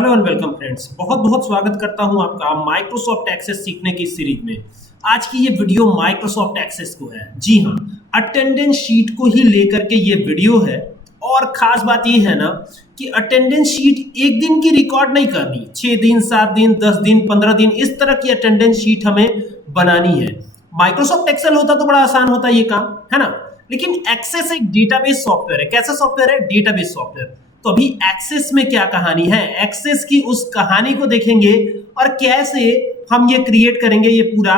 Hello and welcome friends, बहुत बहुत स्वागत करता हूं आपका माइक्रोसॉफ्ट एक्सेस सीखने की सीरीज में। आज की ये वीडियो माइक्रोसॉफ्ट एक्सेस को है। जी हां, अटेंडेंस शीट को ही लेकर के ये वीडियो है। और खास बात ये है ना कि अटेंडेंस शीट एक दिन की रिकॉर्ड नहीं करनी, 6 दिन, 7 दिन, 10 दिन, 15 दिन, इस तरह की अटेंडेंस शीट हमें बनानी है। माइक्रोसॉफ्ट एक्सेल होता तो बड़ा आसान होता ये काम, है ना। लेकिन एक्सेस एक डेटाबेस सॉफ्टवेयर है। कैसा सॉफ्टवेयर है? Database software. तो अभी एक्सेस में क्या कहानी है, एक्सेस की उस कहानी को देखेंगे और कैसे हम ये क्रिएट करेंगे, ये पूरा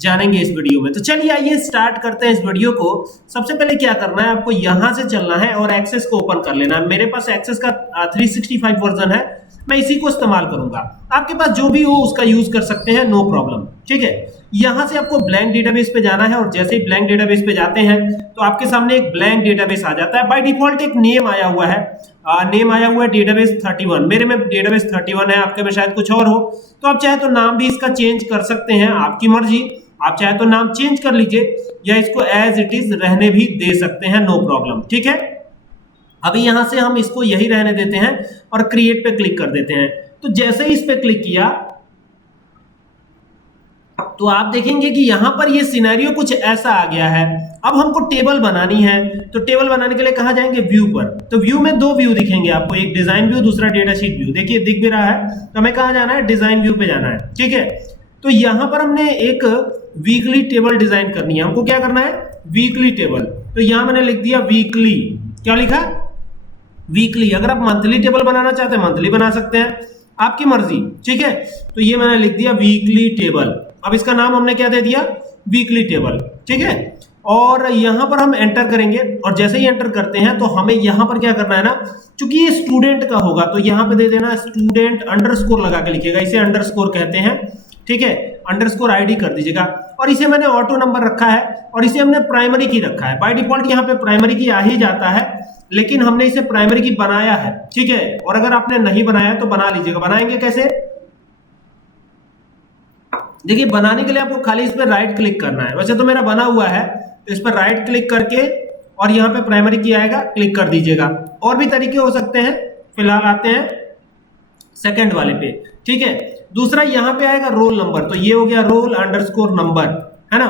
जानेंगे इस वीडियो में। तो चलिए आइए स्टार्ट करते हैं इस वीडियो को। सबसे पहले क्या करना है, आपको यहां से चलना है और एक्सेस को ओपन कर लेना है। मेरे पास एक्सेस का 365 वर्जन है, मैं इसी को इस्तेमाल करूंगा। आपके पास जो भी हो उसका यूज कर सकते हैं, नो प्रॉब्लम। ठीक है, यहां से आपको ब्लैंक डेटाबेस पे जाना है और जैसे ही ब्लैंक डेटाबेस पे जाते हैं तो आपके सामने एक ब्लैंक डेटाबेस आ जाता है। बाय डिफॉल्ट एक नेम आया हुआ है, नेम आया हुआ है डेटाबेस 31। मेरे में डेटाबेस 31 है, आपके में शायद कुछ और हो। तो आप चाहे तो नाम भी इसका चेंज कर सकते हैं, आपकी मर्जी। आप चाहे तो नाम चेंज कर लीजिए या इसको एज इट इज रहने भी दे सकते हैं, नो प्रॉब्लम। ठीक है, अभी यहां से हम इसको यही रहने देते हैं और क्रिएट पे क्लिक कर देते हैं। तो जैसे ही इस पे क्लिक किया तो आप देखेंगे कि यहां पर ये सिनेरियो कुछ ऐसा आ गया है। अब हमको टेबल बनानी है, तो टेबल बनाने के लिए कहां जाएंगे? व्यू पर। तो व्यू में दो व्यू दिखेंगे आपको, एक डिजाइन व्यू, दूसरा डेटा शीट व्यू। देखिए दिख भी रहा है। तो हमें कहां जाना है? डिजाइन व्यू पे जाना है। ठीक है, तो यहां पर हमने एक वीकली टेबल डिजाइन करनी है। हमको क्या करना है? Weekly table. तो यहां मैंने लिख दिया वीकली। क्या लिखा? वीकली। अगर आप मंथली टेबल बनाना चाहते हैं मंथली बना सकते हैं, आपकी मर्जी। ठीक है, तो ये मैंने लिख दिया वीकली टेबल। अब इसका नाम हमने क्या दे दिया? Weekly table. ठीक है, और यहां पर हम एंटर करेंगे और जैसे ही एंटर करते हैं तो हमें यहां पर क्या करना है ना, क्योंकि ये स्टूडेंट का होगा तो यहां पे दे देना स्टूडेंट अंडरस्कोर लगा के लिखिएगा, इसे अंडरस्कोर कहते हैं। ठीक है, अंडरस्कोर आईडी कर दीजिएगा। और इसे मैंने ऑटो नंबर रखा है और इसे हमने प्राइमरी की रखा है। बाय डिफॉल्ट यहाँ पे प्राइमरी की आ ही जाता है, लेकिन हमने इसे प्राइमरी की बनाया है। ठीक है, और अगर आपने नहीं बनाया तो बना लीजिएगा। बनाएंगे कैसे? देखिए, बनाने के लिए आपको खाली इस पर राइट क्लिक करना है। वैसे तो मेरा बना हुआ है, तो इस पर राइट क्लिक करके और यहाँ पे प्राइमरी की आएगा, क्लिक कर दीजिएगा। और भी तरीके हो सकते हैं, फिलहाल आते हैं सेकंड वाले पे। ठीक है, दूसरा यहाँ पे आएगा रोल नंबर। तो ये हो गया रोल अंडरस्कोर नंबर, है ना।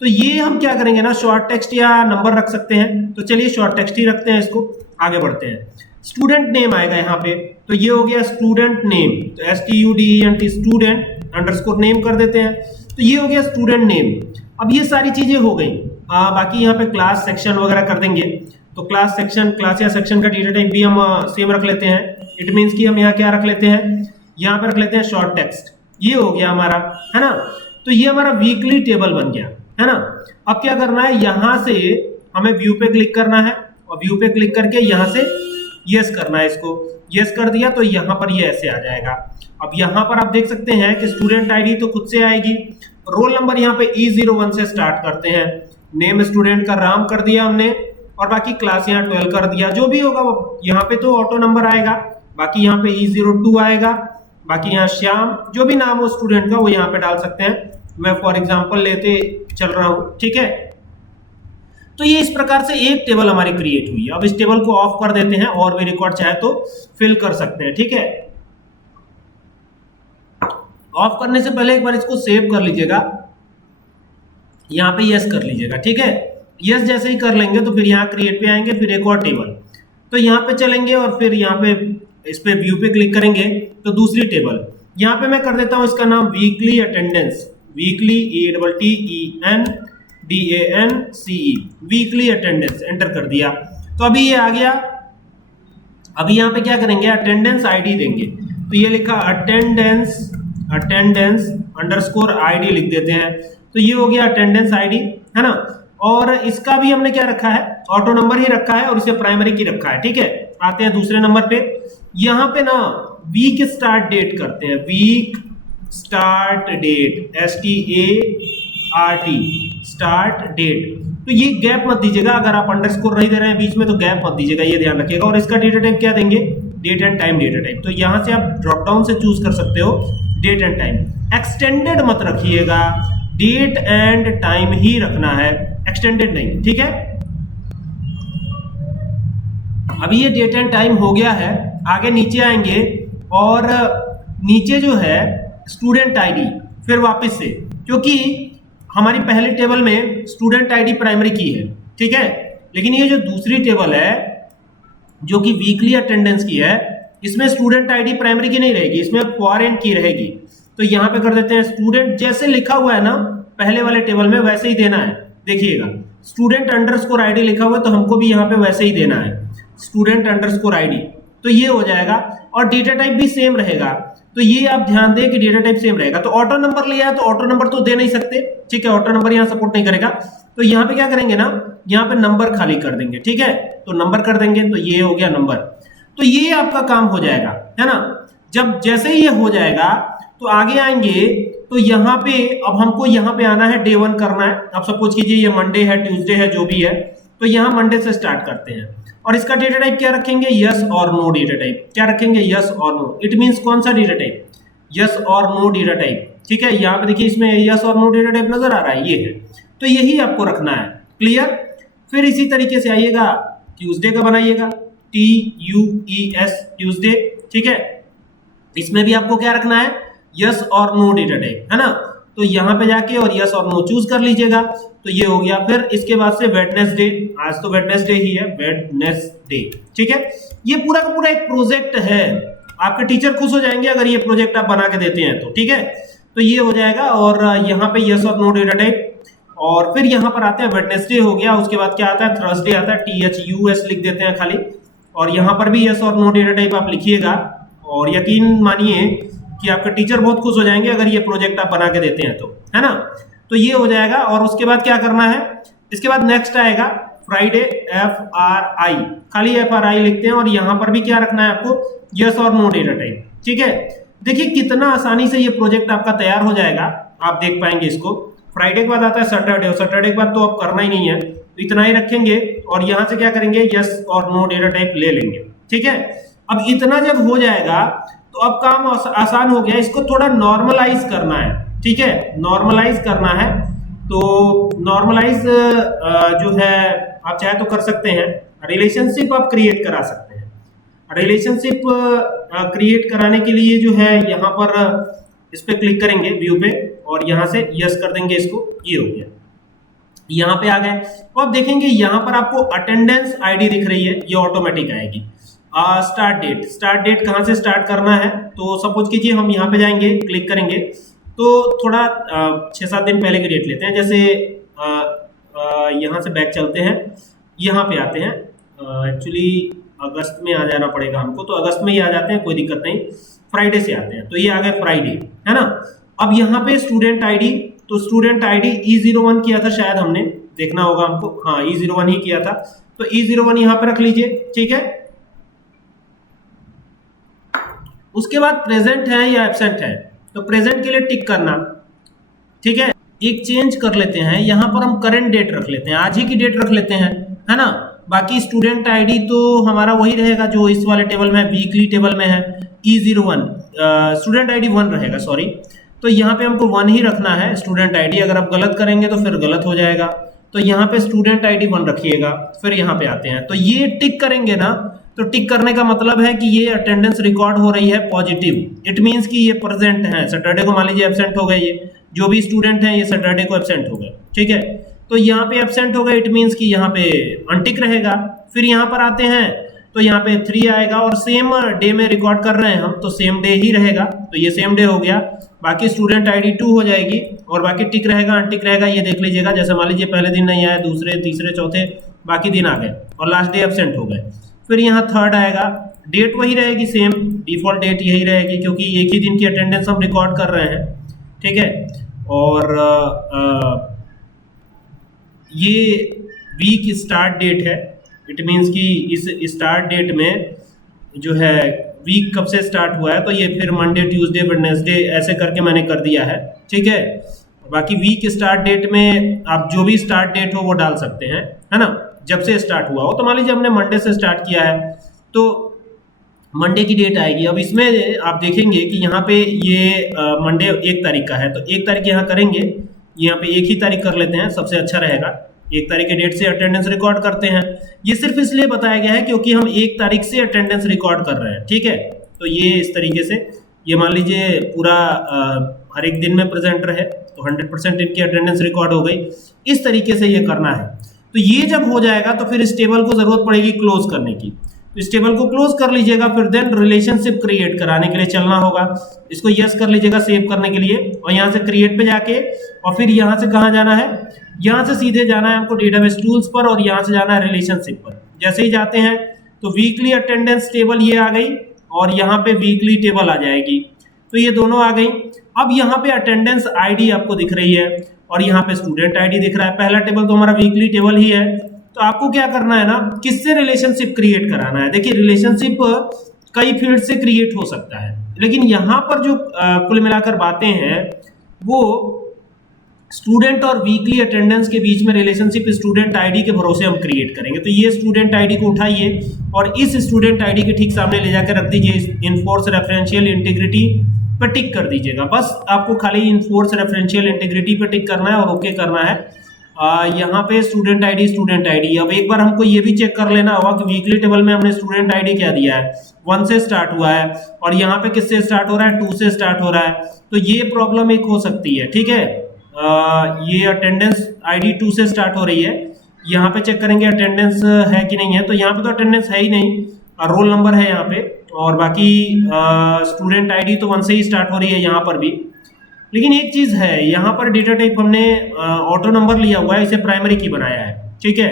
तो ये हम क्या करेंगे ना, शॉर्ट टेक्स्ट या नंबर रख सकते हैं। तो चलिए शॉर्ट टेक्स्ट ही रखते हैं, इसको आगे बढ़ते हैं। स्टूडेंट नेम आएगा यहाँ पे, तो ये हो गया स्टूडेंट नेम। तो STUDENT स्टूडेंट अंडरस्कोर नेम कर देते हैं। तो ये हो गया स्टूडेंट नेम। अब ये सारी चीजें हो गई। बाकी यहाँ पे क्लास सेक्शन वगैरह कर देंगे। तो क्लास सेक्शन, क्लास या सेक्शन का डेटा टाइप भी हम सेम रख लेते हैं। इट मीन्स कि हम यहाँ क्या रख लेते हैं, यहाँ पे रख लेते हैं शॉर्ट टेक्स्ट। ये हो गया हमारा, है ना। तो ये हमारा वीकली टेबल बन गया, है ना। अब क्या करना है, यहां से हमें व्यू पे क्लिक करना है और व्यू पे क्लिक करके यहां से यस करना है। इसको यस कर दिया तो यहां पर ये ऐसे आ जाएगा। अब यहां पर आप देख सकते हैं कि स्टूडेंट आईडी तो खुद से आएगी। रोल नंबर यहाँ पे E01 से स्टार्ट करते हैं। नेम स्टूडेंट का राम कर दिया हमने और बाकी क्लास यहाँ 12 कर दिया। जो भी होगा यहाँ पे तो ऑटो नंबर आएगा, बाकी यहाँ पे E02 आएगा, बाकी यहाँ श्याम, जो भी नाम हो स्टूडेंट का वो यहाँ पे डाल सकते हैं। मैं फॉर एग्जांपल लेते चल रहा हूं। ठीक है, तो ये इस प्रकार से एक टेबल हमारी क्रिएट हुई है। अब इस टेबल को ऑफ कर देते हैं और भी रिकॉर्ड चाहे तो फिल कर सकते हैं। ठीक है, ऑफ करने से पहले एक बार इसको सेव कर लीजिएगा, यहाँ पे यस कर लीजिएगा। ठीक है, यस जैसे ही कर लेंगे तो फिर यहाँ क्रिएट पे आएंगे, फिर एक और टेबल। तो यहाँ पे चलेंगे और फिर यहाँ पे इस पे व्यू पे क्लिक करेंगे तो दूसरी टेबल यहाँ पे मैं कर देता हूँ, इसका नाम weekly attendance. Weekly ATTENDANCE, weekly attendance. Enter कर दिया तो अभी ये आ गया। अभी यहाँ पे क्या करेंगे, अटेंडेंस आईडी देंगे। तो ये लिखा अटेंडेंस अंडरस्कोर आईडी लिख देते हैं। तो ये हो गया अटेंडेंस आईडी, है ना। और इसका भी हमने क्या रखा है, ऑटो नंबर ही रखा है और इसे प्राइमरी की रखा है। ठीक है, आते हैं दूसरे नंबर पे। यहाँ पे ना वीक स्टार्ट डेट करते हैं, week start date, START start date. तो ये गैप मत दीजिएगा, अगर आप अंडरस्कोर नहीं दे रहे हैं बीच में तो गैप मत दीजिएगा, ये ध्यान रखिएगा। और इसका डेटा टाइप क्या देंगे, date and time data type. तो यहां से आप ड्रॉप डाउन से चूज कर सकते हो डेट एंड टाइम। एक्सटेंडेड मत रखिएगा, डेट एंड टाइम ही रखना है, एक्सटेंडेड नहीं। ठीक है, अभी ये डेट एंड टाइम हो गया है। आगे नीचे आएंगे और नीचे जो है स्टूडेंट आईडी, फिर वापस से, क्योंकि हमारी पहले टेबल में स्टूडेंट आईडी प्राइमरी की है, ठीक है, लेकिन ये जो दूसरी टेबल है जो कि वीकली अटेंडेंस की है, इसमें स्टूडेंट आईडी प्राइमरी की नहीं रहेगी, इसमें फॉरेन की रहेगी। तो यहाँ पे कर देते हैं स्टूडेंट, जैसे लिखा हुआ है ना पहले वाले टेबल में वैसे ही देना है। देखिएगा स्टूडेंट अंडरस्कोर आईडी लिखा हुआ है, तो हमको भी यहाँ पे वैसे ही देना है, स्टूडेंट अंडरस्कोर आईडी। तो ये हो जाएगा और डेटा टाइप भी सेम रहेगा। तो ये आप ध्यान दें कि डेटा टाइप सेम रहेगा। तो ऑटो नंबर लिया है तो ऑटो नंबर तो दे नहीं सकते, ठीक है, ऑटो नंबर यहाँ सपोर्ट नहीं करेगा। तो यहाँ पे क्या करेंगे ना, यहाँ पे नंबर खाली कर देंगे, ठीक है, तो नंबर कर देंगे, तो ये हो गया नंबर। तो ये आपका काम हो जाएगा, है ना। जब जैसे ही ये हो जाएगा तो आगे आएंगे, तो यहाँ पे अब हमको यहाँ पे आना है, डे 1 करना है। अब सपोज कीजिए ये मंडे है, ट्यूसडे है, जो भी है, तो यहाँ मंडे से स्टार्ट करते हैं। और इसका डेटा टाइप क्या रखेंगे, यस और नो डेटा टाइप। क्या रखेंगे, यस और नो। इट मींस कौन सा डेटा टाइप, यस और नो डेटा टाइप, ठीक है। यहाँ पे देखिए इसमें यस और नो डेटा टाइप नजर आ रहा है, ये है, तो यही आपको रखना है, क्लियर। फिर इसी तरीके से आइएगा, ट्यूसडे का बनाइएगा, TUES ट्यूसडे, ठीक है। इसमें भी आपको क्या रखना है, यस और नो डेटा टाइप, है ना। तो यहाँ पे जाके और यस और नो चूज कर लीजिएगा, तो ये हो गया। फिर इसके बाद से वेडनेसडे, आज तो वेडनेसडे ही है, वेडनेसडे, ठीक है। ये पूरा का पूरा एक प्रोजेक्ट है, आपके टीचर खुश हो जाएंगे अगर ये प्रोजेक्ट आप बना के देते हैं तो, ठीक है। तो ये हो जाएगा और यहाँ पे यस और नो डेटा टाइप। और फिर यहाँ पर आते हैं, वेडनेसडे हो गया, उसके बाद क्या आता है, थर्सडे आता है, THUS लिख देते हैं खाली। और यहाँ पर भी यस और नो डेटा टाइप आप लिखिएगा, और यकीन मानिए कि आपके टीचर बहुत खुश हो जाएंगे अगर ये प्रोजेक्ट आप बना के देते हैं तो, है ना। तो ये हो जाएगा। और उसके बाद क्या करना है, इसके बाद नेक्स्ट आएगा फ्राइडे, FRI, खाली FRI लिखते हैं। और यहाँ पर भी क्या रखना है आपको, यस और नो डेटा टाइप, ठीक है। देखिए कितना आसानी से ये प्रोजेक्ट आपका तैयार हो जाएगा, आप देख पाएंगे इसको। फ्राइडे के बाद आता है सैटरडे, और सैटरडे के बाद तो आप करना ही नहीं है, तो इतना ही रखेंगे। और यहाँ से क्या करेंगे, यस और नो डेटा टाइप ले लेंगे, ठीक है। अब इतना जब हो जाएगा तो अब काम आसान हो गया। इसको थोड़ा नॉर्मलाइज करना है, ठीक है, नॉर्मलाइज करना है। तो नॉर्मलाइज जो है आप चाहे तो कर सकते हैं, रिलेशनशिप आप क्रिएट करा सकते हैं। रिलेशनशिप क्रिएट कराने के लिए जो है यहाँ पर इस पे क्लिक करेंगे व्यू पे, और यहाँ से यस कर देंगे इसको, ये हो गया। यहाँ पे आ गए, तो आप देखेंगे यहाँ पर आपको अटेंडेंस आईडी दिख रही है, ये ऑटोमेटिक आएगी। स्टार्ट डेट कहाँ से स्टार्ट करना है, तो सपोज कीजिए हम यहाँ पे जाएंगे, क्लिक करेंगे, तो थोड़ा 6-7 दिन पहले की डेट लेते हैं। जैसे यहाँ से बैक चलते हैं, यहाँ पे आते हैं, एक्चुअली अगस्त में आ जाना पड़ेगा हमको, तो अगस्त में ही आ जाते हैं, कोई दिक्कत नहीं। फ्राइडे से आते हैं, तो ये आ गए फ्राइडे, है ना। अब यहाँ पे स्टूडेंट आईडी, तो स्टूडेंट आईडी E01 किया था शायद हमने, देखना होगा हमको, हाँ E01 ही किया था, तो E01 यहाँ पे रख लीजिए, ठीक है। उसके बाद प्रेजेंट है या एब्सेंट है, तो प्रेजेंट के लिए टिक करना, ठीक है। एक चेंज कर लेते हैं, यहाँ पर हम करंट डेट रख लेते हैं, आज ही की डेट रख लेते हैं, है ना। बाकी स्टूडेंट आईडी तो हमारा वही रहेगा जो इस वाले टेबल में है, वीकली टेबल में है, E01, स्टूडेंट आईडी 1 रहेगा, सॉरी। तो यहाँ पे हमको 1 ही रखना है स्टूडेंट आईडी, अगर आप गलत करेंगे तो फिर गलत हो जाएगा। तो यहाँ पे स्टूडेंट आईडी 1 रखिएगा। फिर यहाँ पे आते हैं, तो ये टिक करेंगे ना, तो टिक करने का मतलब है कि ये अटेंडेंस रिकॉर्ड हो रही है पॉजिटिव, इट मींस कि ये प्रेजेंट है। सैटरडे को मान लीजिए एब्सेंट हो गए, ये जो भी स्टूडेंट हैं ये सैटरडे को एब्सेंट हो गए, ठीक है। तो यहाँ पे एब्सेंट हो गए, इट मींस कि यहाँ पे अनटिक रहेगा। फिर यहाँ पर आते हैं, तो यहाँ पे 3 आएगा, और सेम डे में रिकॉर्ड कर रहे हैं हम, तो सेम डे ही रहेगा, तो ये सेम डे हो गया। बाकी स्टूडेंट आईडी 2 हो जाएगी, और बाकी टिक रहेगा, अनटिक रहेगा, ये देख लीजिएगा। जैसे मान लीजिए पहले दिन नहीं आया, दूसरे, तीसरे, चौथे, बाकी दिन आ गए, और लास्ट डे एब्सेंट हो गए। फिर यहाँ 3rd आएगा, डेट वही रहेगी, सेम डिफॉल्ट डेट यही रहेगी, क्योंकि एक ही दिन की अटेंडेंस हम रिकॉर्ड कर रहे हैं, ठीक है। और ये वीक स्टार्ट डेट है, इट मीन्स कि इस स्टार्ट डेट में जो है वीक कब से स्टार्ट हुआ है, तो ये फिर मंडे, ट्यूसडे, वेडनेसडे ऐसे करके मैंने कर दिया है, ठीक है। बाकी वीक स्टार्ट डेट में आप जो भी स्टार्ट डेट हो वो डाल सकते हैं, है ना, जब से स्टार्ट हुआ हो। तो मान लीजिए हमने मंडे से स्टार्ट किया है, तो मंडे की डेट आएगी। अब इसमें आप देखेंगे कि यहाँ पे ये मंडे 1 तारीख का है, तो 1 तारीख यहाँ करेंगे, यहाँ पे 1 ही तारीख कर लेते हैं, सबसे अच्छा रहेगा। 1 तारीख के डेट से अटेंडेंस रिकॉर्ड करते हैं। ये सिर्फ इसलिए बताया गया है क्योंकि हम 1 तारीख से अटेंडेंस रिकॉर्ड कर रहे हैं, ठीक है। तो ये इस तरीके से, ये मान लीजिए पूरा हर एक दिन में प्रेजेंटर है तो 100% इनकी अटेंडेंस रिकॉर्ड हो गई। इस तरीके से ये करना है। तो ये जब हो जाएगा तो फिर इस टेबल को जरूरत पड़ेगी क्लोज करने की, तो इस टेबल को क्लोज कर लीजिएगा। फिर देन रिलेशनशिप क्रिएट कराने के लिए चलना होगा, इसको यस कर लीजिएगा सेव करने के लिए, और यहाँ से क्रिएट पे जाके और फिर यहाँ से कहाँ जाना है, यहाँ से सीधे जाना है हमको डेटाबेस टूल्स पर और यहाँ से जाना है रिलेशनशिप पर। जैसे ही जाते हैं तो वीकली अटेंडेंस टेबल ये आ गई और यहाँ पे वीकली टेबल आ जाएगी, तो ये दोनों आ गई। अब यहाँ पे अटेंडेंस आईडी आपको दिख रही है और यहाँ पे स्टूडेंट आईडी दिख रहा है। पहला टेबल तो हमारा वीकली टेबल ही है। तो आपको क्या करना है ना, किससे रिलेशनशिप क्रिएट कराना है। देखिए रिलेशनशिप कई फील्ड से क्रिएट हो सकता है, लेकिन यहाँ पर जो कुल मिलाकर बातें हैं वो स्टूडेंट और वीकली अटेंडेंस के बीच में रिलेशनशिप स्टूडेंट आईडी के भरोसे हम क्रिएट करेंगे। तो ये स्टूडेंट आईडी को उठाइए और इस स्टूडेंट आईडी के ठीक सामने ले जाकर रख दीजिए, इनफोर्स रेफरेंशियल इंटीग्रिटी पर टिक कर दीजिएगा। बस आपको खाली इनफोर्स रेफरेंशियल इंटीग्रिटी पर टिक करना है और ओके करना है। यहाँ पे स्टूडेंट आईडी। अब एक बार हमको ये भी चेक कर लेना होगा कि वीकली टेबल में हमने स्टूडेंट आईडी क्या दिया है, 1 से स्टार्ट हुआ है और यहाँ पे किससे स्टार्ट हो रहा है, 2 से स्टार्ट हो रहा है। तो ये प्रॉब्लम एक हो सकती है, ठीक है। ये अटेंडेंस आईडी 2 से स्टार्ट हो रही है, यहाँ पे चेक करेंगे अटेंडेंस है कि नहीं है, तो यहाँ पे तो अटेंडेंस है ही नहीं, रोल नंबर है यहाँ पे, और बाकी स्टूडेंट आईडी तो 1 से ही स्टार्ट हो रही है यहाँ पर भी। लेकिन एक चीज है, यहाँ पर डेटा टाइप हमने ऑटो नंबर लिया हुआ है, इसे प्राइमरी की बनाया है, ठीक है।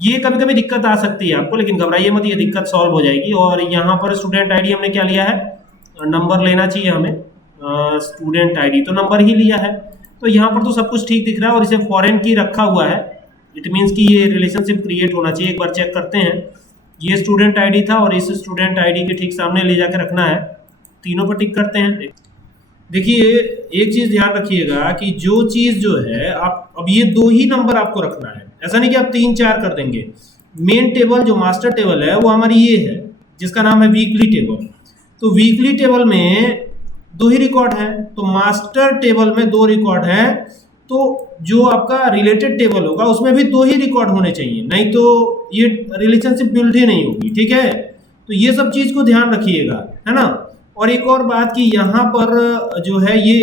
ये कभी कभी दिक्कत आ सकती है आपको, लेकिन घबराइए मत, ये दिक्कत सॉल्व हो जाएगी। और यहाँ पर स्टूडेंट आईडी हमने क्या लिया है, नंबर लेना चाहिए हमें, स्टूडेंट आईडी तो नंबर ही लिया है। तो यहाँ पर तो सब कुछ ठीक दिख रहा है और इसे फॉरेन की रखा हुआ है, इट मीन्स कि ये रिलेशनशिप क्रिएट होना चाहिए। एक बार चेक करते हैं, ये स्टूडेंट आईडी था और इस स्टूडेंट आईडी के ठीक सामने ले जाकर रखना है, तीनों पर टिक करते हैं। देखिए एक चीज ध्यान रखिएगा कि जो चीज जो है आप, अब ये 2 ही नंबर आपको रखना है, ऐसा नहीं कि आप 3 4 कर देंगे। मेन टेबल जो मास्टर टेबल है वो हमारी ये है जिसका नाम है वीकली टेबल। तो वीकली टेबल में 2 ही रिकॉर्ड है, तो मास्टर टेबल में 2 रिकॉर्ड है, तो जो आपका रिलेटेड टेबल होगा उसमें भी 2 ही रिकॉर्ड होने चाहिए, नहीं तो ये रिलेशनशिप बिल्ड ही नहीं होगी, ठीक है। तो ये सब चीज को ध्यान रखिएगा, है ना। और एक और बात कि यहाँ पर जो है ये